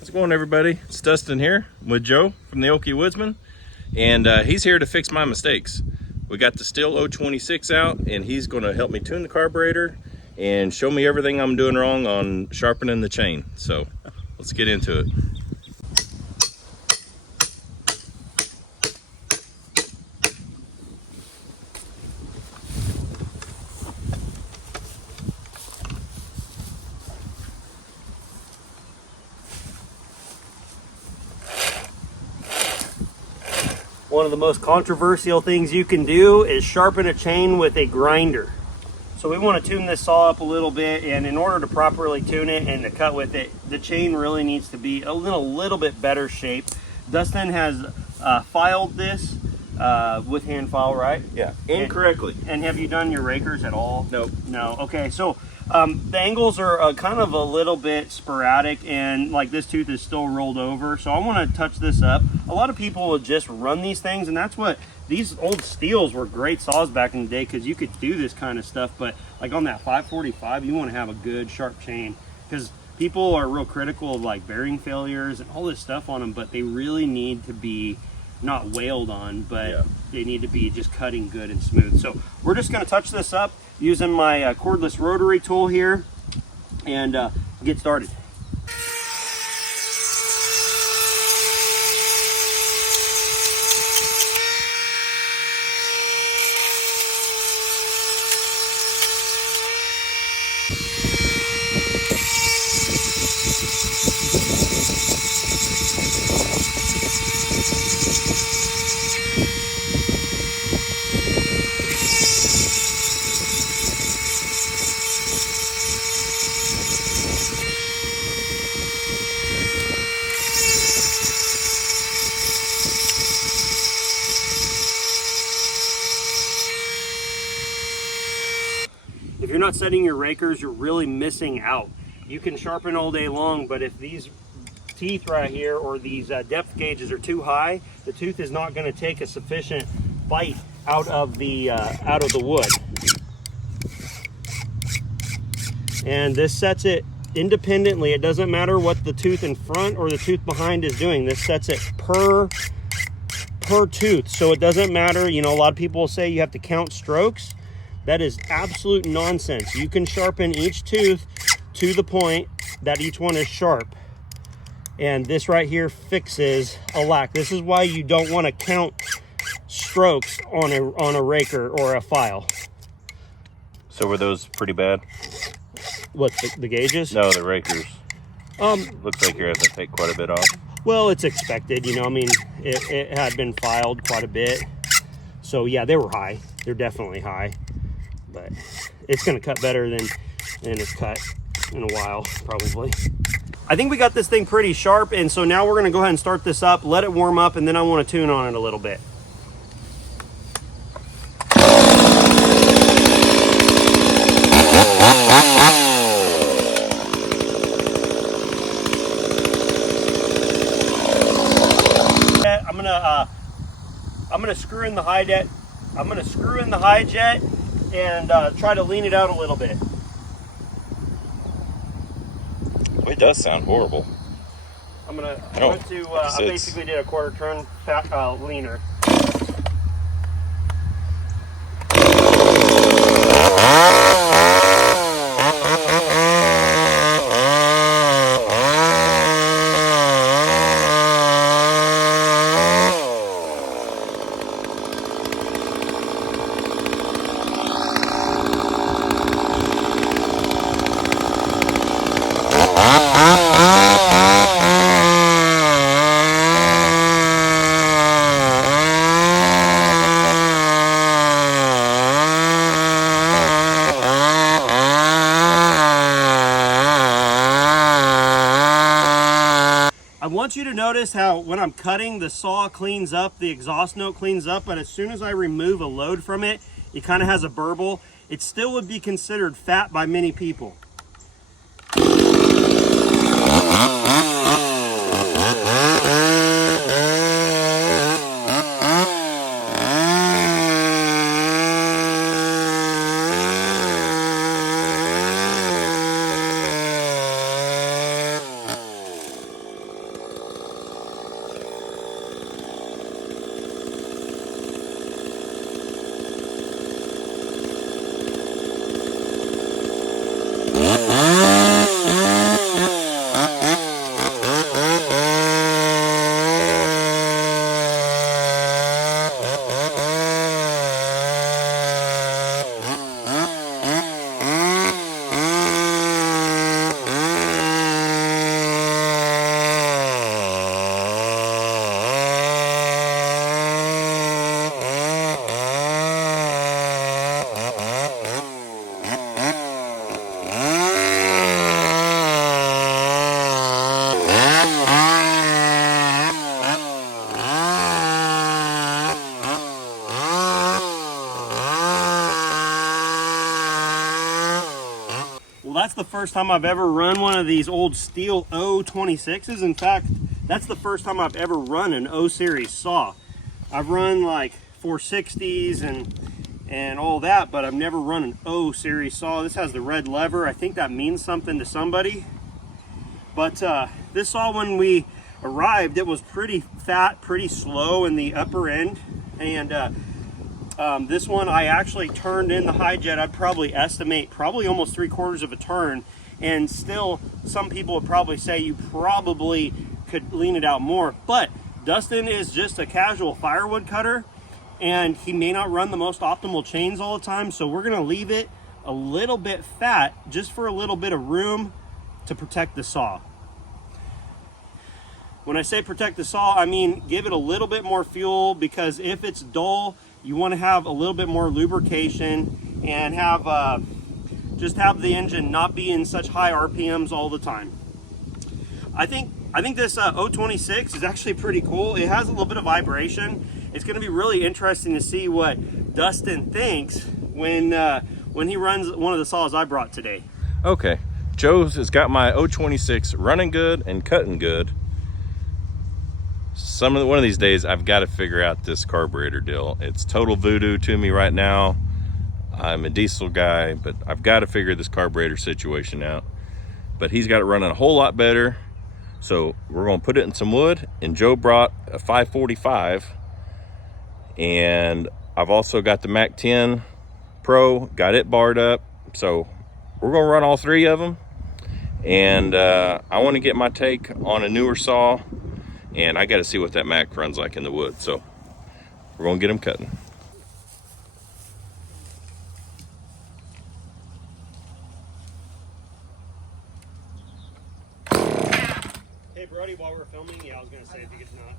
How's it going, everybody? It's Dustin here with Joe from the Okie Woodsman, and he's here to fix my mistakes. We got the Stihl 026 out, and he's going to help me tune the carburetor and show me everything I'm doing wrong on sharpening the chain. So let's get into it. One of the most controversial things you can do is sharpen a chain with a grinder. So we want to tune this saw up a little bit, and in order to properly tune it and to cut with it, the chain really needs to be in a little bit better shape. Dustin has filed this with hand file, right? Yeah, incorrectly. And have you done your rakers at all? Nope. No. Okay, so the angles are kind of a little bit sporadic, and like this tooth is still rolled over. So I want to touch this up. A lot of people will just run these things, and that's what these old Stihls were great saws back in the day, because you could do this kind of stuff. But like on that 545, you want to have a good sharp chain, because people are real critical of like bearing failures and all this stuff on them, but they really need to be not wailed on, but they need to be just cutting good and smooth. So we're just going to touch this up using my cordless rotary tool here and get started. If you're not setting your rakers, you're really missing out. You can sharpen all day long, but if these teeth right here or these depth gauges are too high, the tooth is not going to take a sufficient bite out of the wood. And this sets it independently. It doesn't matter what the tooth in front or the tooth behind is doing. This sets it per tooth. So it doesn't matter, you know, a lot of people will say you have to count strokes. That is absolute nonsense. You can sharpen each tooth to the point that each one is sharp. And this right here fixes a lack. This is why you don't want to count strokes on a raker or a file. So were those pretty bad? What, the gauges? No, the rakers. Looks like you're having to take quite a bit off. Well, it's expected, you know. I mean, it had been filed quite a bit. So yeah, they were high. They're definitely high. But it's going to cut better than it's cut in a while, probably. I think we got this thing pretty sharp, and so now we're going to go ahead and start this up, let it warm up, and then I want to tune on it a little bit. I'm gonna screw in the high jet. I'm gonna screw in the high jet and try to lean it out a little bit. It does sound horrible. I I basically did a quarter turn leaner. I want you to notice how when I'm cutting, the saw cleans up, the exhaust note cleans up, but as soon as I remove a load from it, it kind of has a burble. It still would be considered fat by many people. the first time I've ever run one of these old Stihl O26s. In fact, that's the first time I've ever run an O series saw. I've run like 460s and all that, but I've never run an O series saw. This has the red lever. I think that means something to somebody. But this saw, when we arrived, it was pretty fat, pretty slow in the upper end. And this one I actually turned in the high jet. I'd probably estimate almost 3/4 of a turn. And still, some people would probably say you probably could lean it out more. But Dustin is just a casual firewood cutter, and he may not run the most optimal chains all the time, so we're gonna leave it a little bit fat just for a little bit of room to protect the saw. When I say protect the saw, I mean give it a little bit more fuel, because if it's dull, you want to have a little bit more lubrication and have just have the engine not be in such high RPMs all the time. I think this O26 is actually pretty cool. It has a little bit of vibration. It's going to be really interesting to see what Dustin thinks when he runs one of the saws I brought today. Okay, Joe's has got my O26 running good and cutting good. One of these days I've got to figure out this carburetor deal. It's total voodoo to me right now. I'm a diesel guy, but I've got to figure this carburetor situation out. But he's got it running a whole lot better. So we're going to put it in some wood, and Joe brought a 545, and I've also got the Mac 10 Pro, got it barred up. So we're going to run all three of them, and I want to get my take on a newer saw, and I got to see what that Mac runs like in the wood. So we're going to get them cutting. Hey Brody, while we're filming, yeah, I was gonna say if you could not.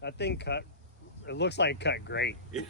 That thing cut, it looks like it cut great. Yeah.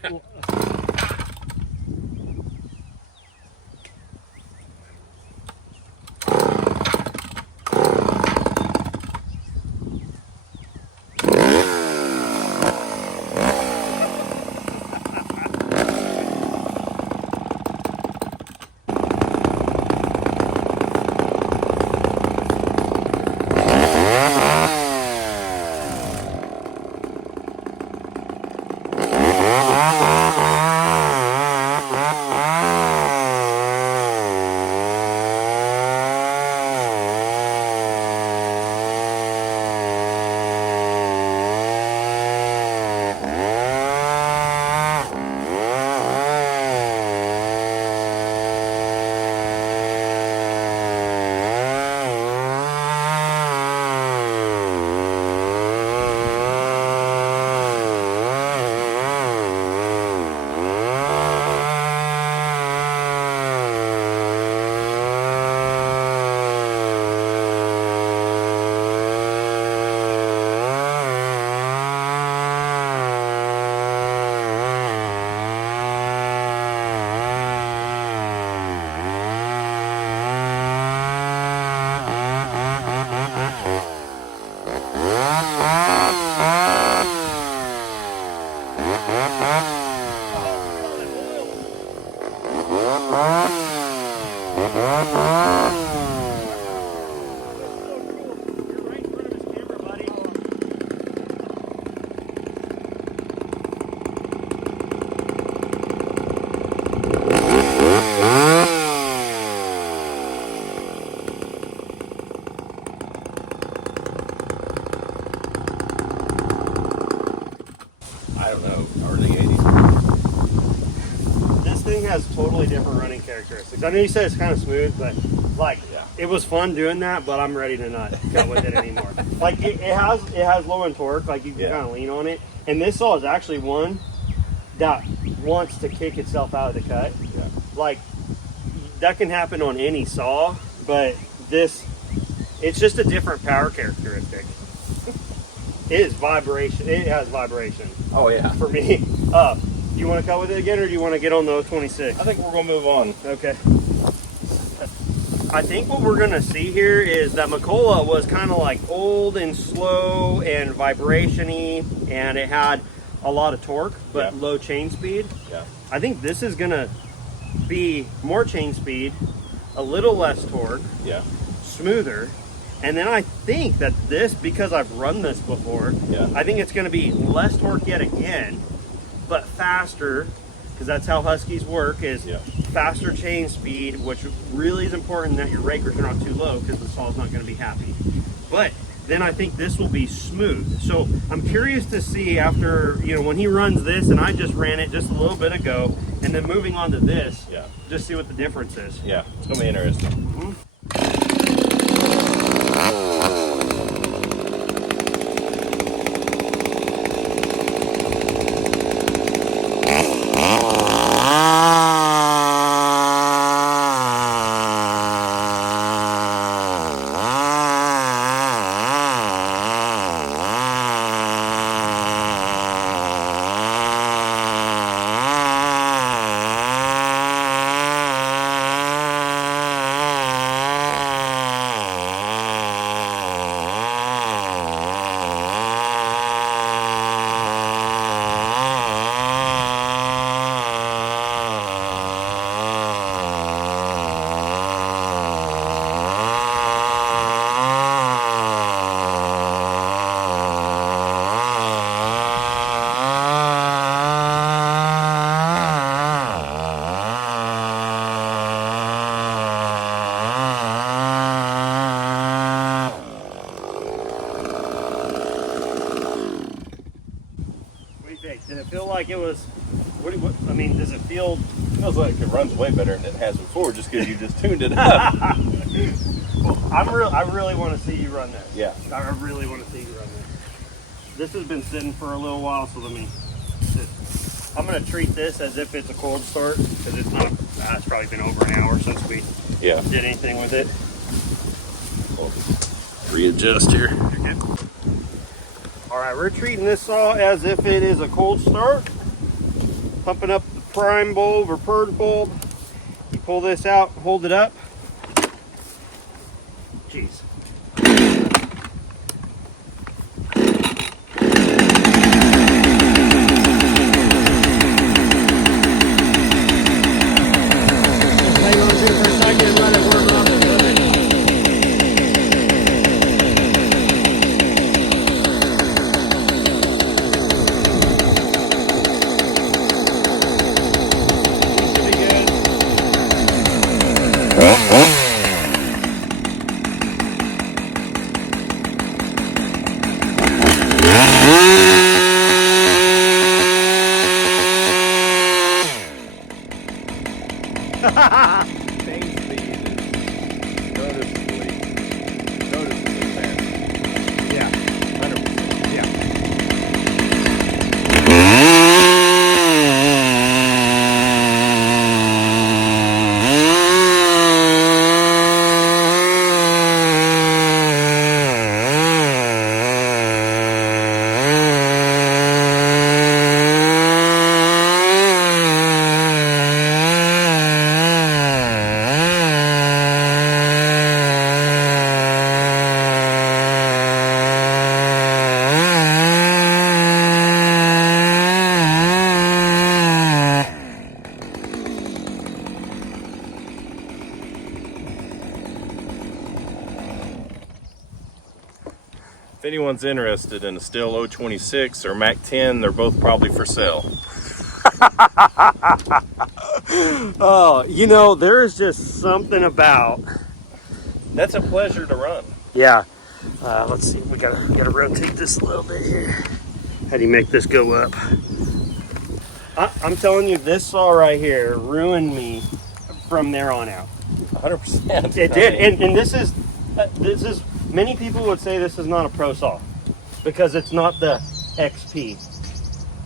has totally different running characteristics. I know you said it's kind of smooth, but like it was fun doing that, but I'm ready to not cut with it anymore. Like it has low end torque, like you can kind of lean on it. And this saw is actually one that wants to kick itself out of the cut. Yeah. Like that can happen on any saw, but this, it's just a different power characteristic. It is vibration. It has vibration. Oh yeah. For me. Do you want to cut with it again, or do you want to get on the 026? I think we're gonna move on. Okay. I think what we're gonna see here is that Macola was kind of like old and slow and vibration-y, and it had a lot of torque but low chain speed. Yeah. I think this is gonna be more chain speed, a little less torque, Yeah. smoother, and then I think that this, because I've run this before, I think it's gonna be less torque yet again, but faster, because that's how Huskies work, is faster chain speed, which really is important that your rakers are not too low because the saw's not going to be happy. But then I think this will be smooth. So I'm curious to see after, when he runs this, and I just ran it just a little bit ago, and then moving on to this, just see what the difference is. Yeah, it's going to be interesting. Mm-hmm. Did it feel like it was, I mean, does it feel? It feels like it runs way better than it has before just because you just tuned it up. Well, I really want to see you run this. Yeah. I really want to see you run this. This has been sitting for a little while, so let me I'm going to treat this as if it's a cold start, because it's not, it's probably been over an hour since we did anything with it. We'll readjust here. All right, we're treating this saw as if it is a cold start. Pumping up the prime bulb or purge bulb. You pull this out, hold it up. Jeez. Hang on to it for a second, let it warm up a little bit. Chain speed is noticeably fast. Yeah. 100%. Yeah. If anyone's interested in a Stihl 026 or Mac 10, they're both probably for sale. Oh, there's just something about. That's a pleasure to run. Yeah. Let's see. We gotta rotate this a little bit here. How do you make this go up? I'm telling you, this saw right here ruined me from there on out. 100%. It did, and this is many people would say this is not a pro saw because it's not the XP,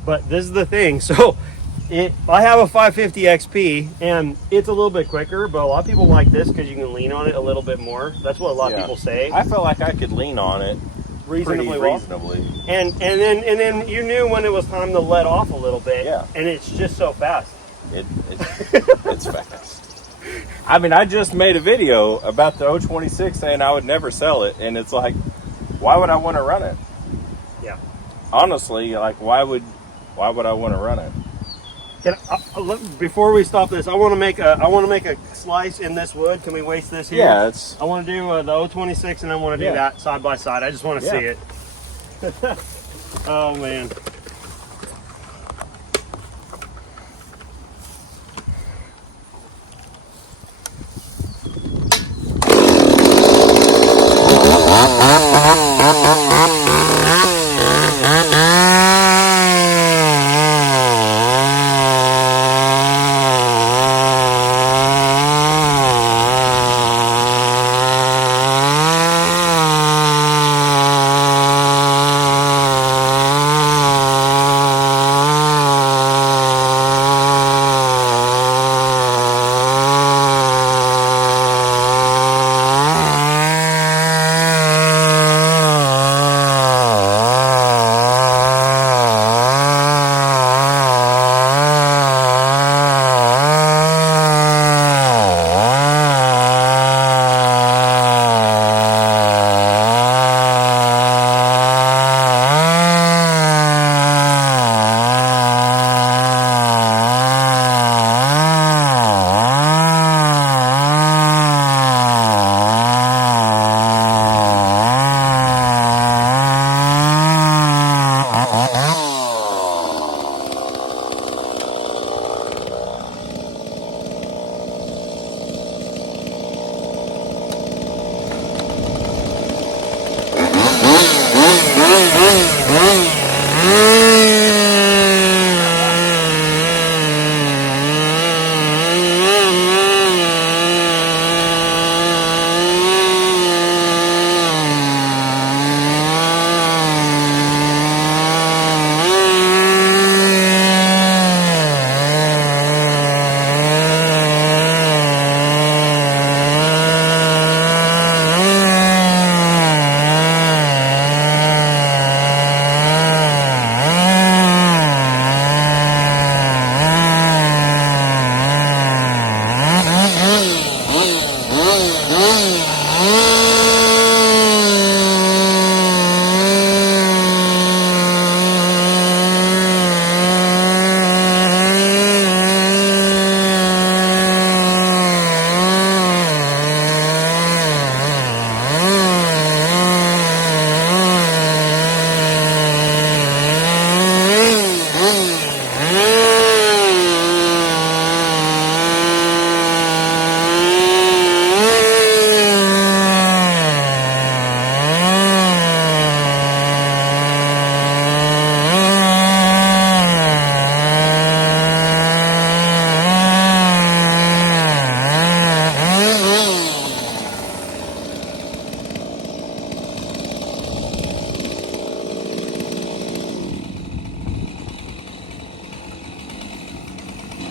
but this is the thing. So I have a 550 XP and it's a little bit quicker, but a lot of people like this because you can lean on it a little bit more. That's what a lot of people say. I felt like I could lean on it reasonably. And then you knew when it was time to let off a little bit. Yeah. And it's just so fast. It's fast. I mean, I just made a video about the 026 saying I would never sell it, and it's like, why would I want to run it? Yeah. Honestly, like, why would I want to run it? Before we stop this, I want to make a slice in this wood. Can we waste this here? Yeah, I want to do the 026, and I want to do that side by side. I just want to see it. Oh man.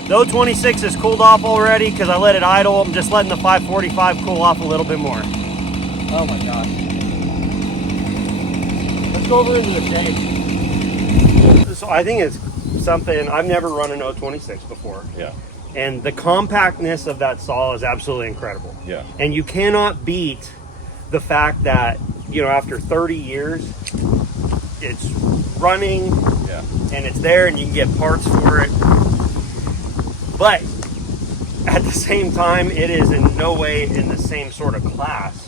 The 026 is cooled off already because I let it idle. I'm just letting the 545 cool off a little bit more. Oh my gosh. Let's go over into the shade. So I think it's something, I've never run an 026 before. Yeah. And the compactness of that saw is absolutely incredible. Yeah. And you cannot beat the fact that, you know, after 30 years, it's running and it's there and you can get parts for it. But at the same time, it is in no way in the same sort of class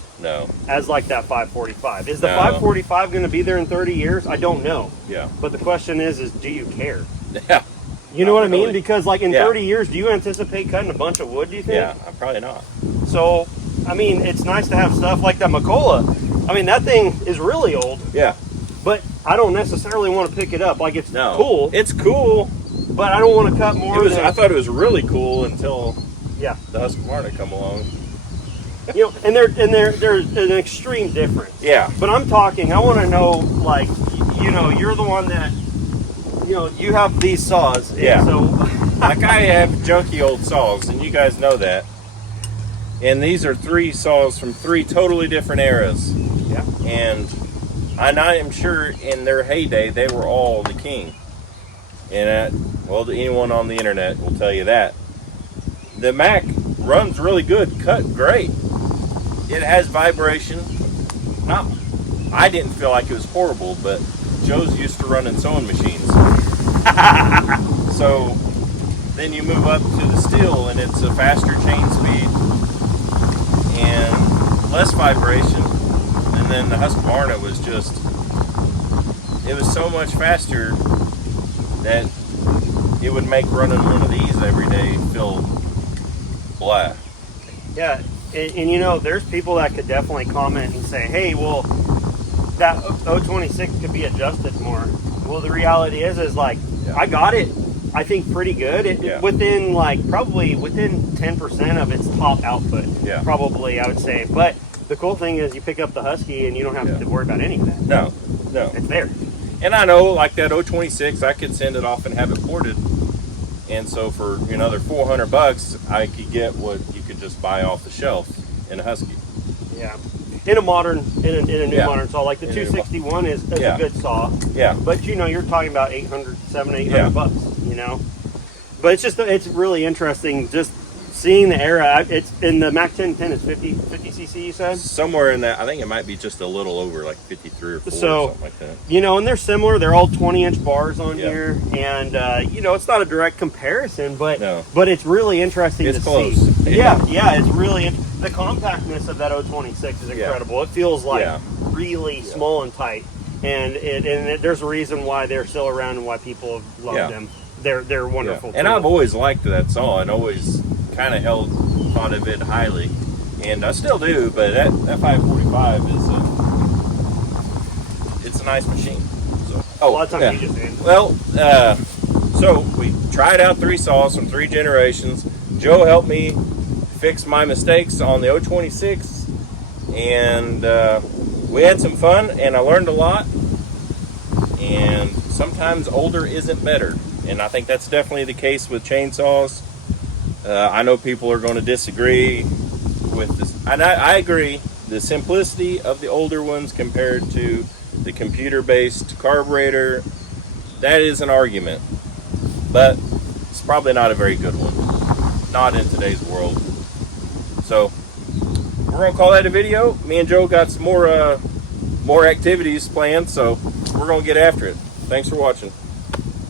as like that 545. Is the 545 going to be there in 30 years? I don't know. Yeah. But the question is do you care? Yeah. You know what I mean? Because like in 30 Yeah. years, do you anticipate cutting a bunch of wood, do you think? Yeah, probably not. So, I mean, it's nice to have stuff like that Macola. I mean, that thing is really old, Yeah. but I don't necessarily want to pick it up. Like, it's No. cool. It's cool, but I don't want to cut more. I thought it was really cool until yeah. the Husqvarna come along. You know, and there's an extreme difference. Yeah. But I'm talking. I want to know, like, you know, you're the one that, you know, you have these saws. and Yeah. So. Like I have junky old saws, and you guys know that. And these are 3 saws from 3 totally different eras. Yeah. And I am sure in their heyday they were all the king. And well, anyone on the internet will tell you that. The Mac runs really good, cut great. It has vibration. Not, I didn't feel like it was horrible, but Joe's used to running sewing machines. So then you move up to the steel, and it's a faster chain speed and less vibration. And then the Husqvarna was just, it was so much faster that it would make running one of these every day feel blah. Yeah, and you know, there's people that could definitely comment and say, hey, well, that 026 could be adjusted more. Well, the reality is like, Yeah. I got it, I think, pretty good. Yeah. Within, like, probably within 10% of its top output. Yeah. Probably, I would say. But the cool thing is you pick up the Husky and you don't have Yeah. to worry about any of that. No. It's there. And I know, like that 026, I could send it off and have it ported. And so for another $400, I could get what you could just buy off the shelf in a Husky. Yeah. In a modern, in a new Yeah. modern saw, like the In a new 261 is Yeah. a good saw. Yeah. But you know, you're talking about 800, $800 Yeah. bucks, you know. But it's really interesting just seeing the era. It's in the Mac 1010 is 50 cc, you said. Somewhere in that, I think it might be just a little over, like 53 or 4 So, or something like that. You know, and they're similar. They're all 20-inch bars on Yeah. here, and you know, it's not a direct comparison, but No. but it's really interesting It's to close. see. Yeah. Yeah, it's really the compactness of that 026 is incredible. It feels like Yeah. really small and tight, and there's a reason why they're still around and why people have loved Yeah. them. They're wonderful. And tools. I've always liked that saw and always kind of thought of it highly. And I still do, but that 545 is it's a nice machine. So, a lot of times yeah. you just end. Well, so we tried out 3 saws from 3 generations. Joe helped me fix my mistakes on the 026, and we had some fun, and I learned a lot. And sometimes older isn't better, and I think that's definitely the case with chainsaws. I know people are going to disagree with this, and I agree. The simplicity of the older ones compared to the computer-based carburetor, that is an argument, but it's probably not a very good one. Not in today's world. So we're gonna call that a video. Me and Joe got some more activities planned, so we're gonna get after it. Thanks for watching.